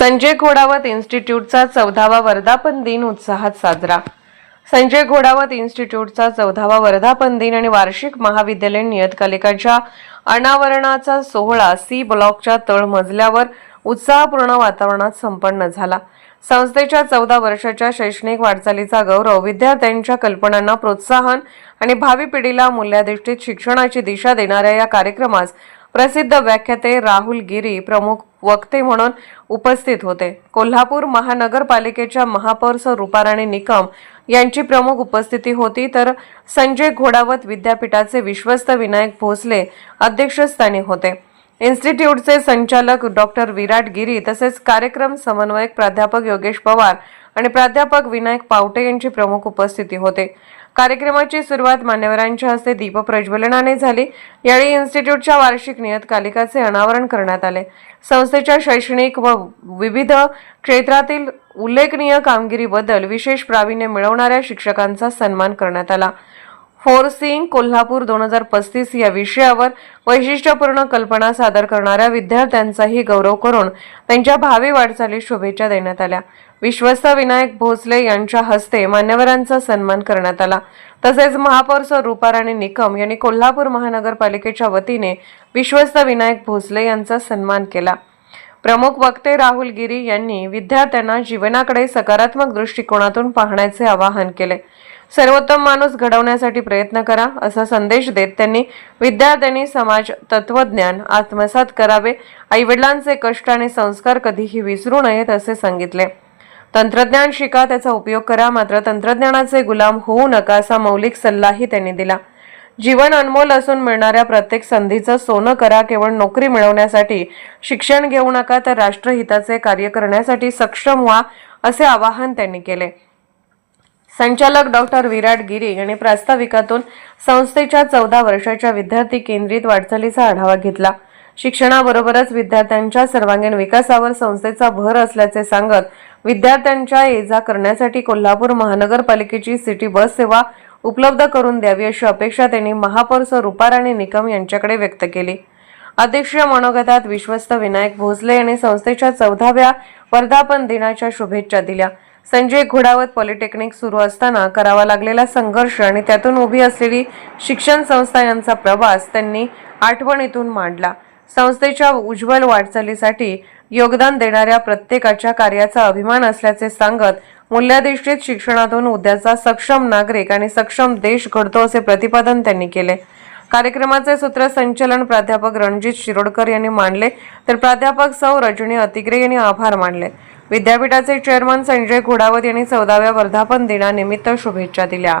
संजय घोडावत इन्स्टिट्यूटचा 14वा वर्धापन दिन उत्साहात साजरा। संजय घोडावत इन्स्टिट्यूटचा 14वा वर्धापन दिन आणि वार्षिक महाविद्यालयीन नियतकालिकाच्या अनावरणाचा सोहळा सी ब्लॉकच्या तळमजल्यावर उत्साहपूर्ण वातावरणात संपन्न झाला। संस्थेच्या 14 वर्षाच्या शैक्षणिक वाटचालीचा गौरव, विद्यार्थ्यांच्या कल्पनांना प्रोत्साहन आणि भावी पिढीला मूल्याधिष्ठित शिक्षणाची दिशा देणाऱ्या या कार्यक्रमास प्रसिद्ध व्याख्याते राहुल गिरी प्रमुख वक्ते म्हणून उपस्थित होते। कोल्हापूर महानगरपालिकेच्या महापौर रूपाराणी निकम यांची प्रमुख उपस्थिती होती, तर संजय घोडावत विद्यापीठाचे विश्वस्त विनायक भोसले अध्यक्षस्थानी होते। इन्स्टिट्यूटचे संचालक डॉक्टर विराट गिरी तसेच कार्यक्रम समन्वयक प्राध्यापक योगेश पवार आणि प्राध्यापक विनायक पावटे यांची प्रमुख उपस्थिती होते। कार्यक्रमाची सुरुवात मान्यवरांच्या हस्ते दीप प्रज्वलनाने झाली। यावेळी इन्स्टिट्यूटच्या वार्षिक नियतकालिकाचे अनावरण करण्यात आले। संस्थेच्या शैक्षणिक व विविध क्षेत्रातील उल्लेखनीय कामगिरीबद्दल विशेष प्रावीण्य मिळवणाऱ्या शिक्षकांचा सन्मान करण्यात आला। फोरसिंग कोल्हापूर 2035 या विषयावर वैशिष्ट्यपूर्ण कल्पना सादर करणाऱ्या विद्यार्थ्यांचाही गौरव करून त्यांच्या भावी वाटचालीस शुभेच्छा देण्यात आल्या। विश्वस्त विनायक भोसले यांच्या हस्ते मान्यवरांचा सन्मान करण्यात आला। तसेच महापौर रूपाराणी निकम यांनी कोल्हापूर महानगरपालिकेच्या वतीने विश्वस्त विनायक भोसले यांचा सन्मान केला। प्रमुख वक्ते राहुल गिरी यांनी विद्यार्थ्यांना जीवनाकडे सकारात्मक दृष्टिकोनातून पाहण्याचे आवाहन केले। सर्वोत्तम माणूस घडवण्यासाठी प्रयत्न करा असा संदेश देत त्यांनी विद्यार्थ्यांनी समाज तत्वज्ञान आत्मसात करावे, आईवडिलांचे कष्ट आणि संस्कार कधीही विसरू नयेत असे सांगितले। तंत्रज्ञान शिका, त्याचा उपयोग करा, मात्र तंत्रज्ञानाचे गुलाम होऊ नका असा मौलिक सल्लाही त्यांनी दिला। जीवन अनमोल असून मिळणाऱ्या प्रत्येक संधीचं सोनं करा। केवळ नोकरी मिळवण्यासाठी शिक्षण घेऊ नका, तर राष्ट्रहिताचे कार्य करण्यासाठी सक्षम व्हा असे आवाहन त्यांनी केले। संचालक डॉक्टर विराट गिरी यांनी प्रास्ताविकातून संस्थेच्या 14 वर्षाच्या विद्यार्थी केंद्रित वाटचालीचा आढावा घेतला। शिक्षणाबरोबरच विद्यार्थ्यांच्या सर्वांगीण विकासावर संस्थेचा भर असल्याचे सांगत विद्यार्थ्यांच्या ये-जा करण्यासाठी कोल्हापूर महानगरपालिकेची सिटी बस सेवा उपलब्ध करून द्यावी अशी अपेक्षा त्यांनी महापौर रूपाराणी निकम यांच्याकडे व्यक्त केली। अध्यक्षीय मनोगतात विश्वस्त विनायक भोसले यांनी संस्थेच्या 14व्या वर्धापन दिनाच्या शुभेच्छा दिल्या। संजय घोडावत पॉलिटेक्निक सुरू असताना करावा लागलेला संघर्ष आणि त्यातून उभी असलेली शिक्षण संस्था यांचा प्रवास त्यांनी आठवणीतून मांडला। संस्थेच्या उज्ज्वल वाटचालीसाठी योगदान देणाऱ्या प्रत्येकाच्या कार्याचा अभिमान असल्याचे सांगत मूल्याधिष्ठित शिक्षणातून उद्याचा सक्षम नागरिक आणि सक्षम देश घडतो असे प्रतिपादन त्यांनी केले। कार्यक्रमाचे सूत्रसंचालन प्राध्यापक रणजित शिरोडकर यांनी मांडले, तर प्राध्यापक सौ रजनी अतिग्रे यांनी आभार मानले। विद्यापीठाचे चेअरमन संजय घोडावत यांनी 14व्या वर्धापन दिनानिमित्त शुभेच्छा दिल्या।